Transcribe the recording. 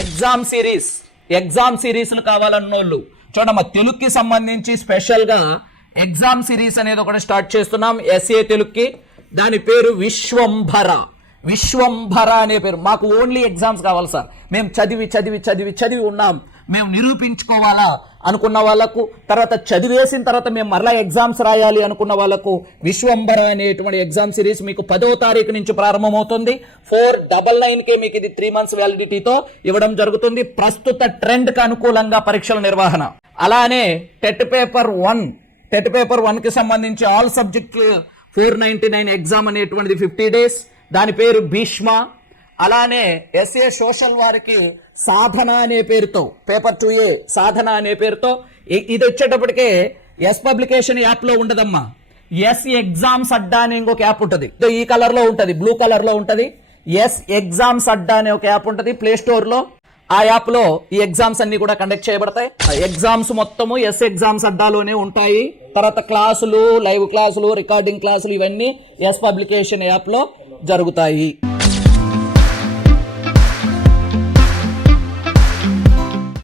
Exam సిరీస్లు కావాలన్నోళ్ళు చూడమ్మా, తెలుగుకి సంబంధించి స్పెషల్గా ఎగ్జామ్ సిరీస్ అనేది ఒకటి స్టార్ట్ చేస్తున్నాం ఎస్ఏ తెలుగుకి. దాని పేరు విశ్వంభర అనే పేరు. మాకు ఓన్లీ ఎగ్జామ్స్ కావాలి సార్, మేము చదివి ఉన్నాం, మేము నిరూపించుకోవాలా అనుకున్న వాళ్ళకు, తర్వాత చదివేసిన తర్వాత మేము మరలా ఎగ్జామ్స్ రాయాలి అనుకున్న వాళ్ళకు విశ్వంభర అనేటువంటి ఎగ్జామ్ సిరీస్ మీకు 10వ తారీఖు నుంచి ప్రారంభమవుతుంది. 499కే మీకు ఇది 3 months వ్యాలిడిటీతో ఇవ్వడం జరుగుతుంది. ప్రస్తుత ట్రెండ్కి అనుకూలంగా పరీక్షల నిర్వహణ. అలానే టెట్ పేపర్ 1కి సంబంధించి ఆల్ సబ్జెక్ట్ 499 ఎగ్జామ్ అనేటువంటిది 50 days, దాని పేరు భీష్మ. అలానే ఎస్ఏ సోషల్ వారికి సాధన అనే పేరుతో పేపర్ 2A సాధన అనే పేరుతో ఇది వచ్చేటప్పటికే ఎస్ పబ్లికేషన్ యాప్ లో ఉండదమ్మా, ఎస్ ఎగ్జామ్స్ అడ్డా అనే ఇంకొక యాప్ ఉంటుంది. ఈ కలర్ లో ఉంటుంది, బ్లూ కలర్ లో ఉంటుంది. ఎస్ ఎగ్జామ్స్ అడ్డా అనే ఒక యాప్ ఉంటుంది ప్లే స్టోర్ లో. ఆ యాప్ లో ఈ ఎగ్జామ్స్ అన్ని కూడా కండక్ట్ చేయబడతాయి. ఎగ్జామ్స్ మొత్తము ఎస్ ఎగ్జామ్స్ అడ్డాలోనే ఉంటాయి. తర్వాత క్లాసులు, లైవ్ క్లాసులు, రికార్డింగ్ క్లాసులు ఇవన్నీ ఎస్ పబ్లికేషన్ యాప్ లో జరుగుతాయి.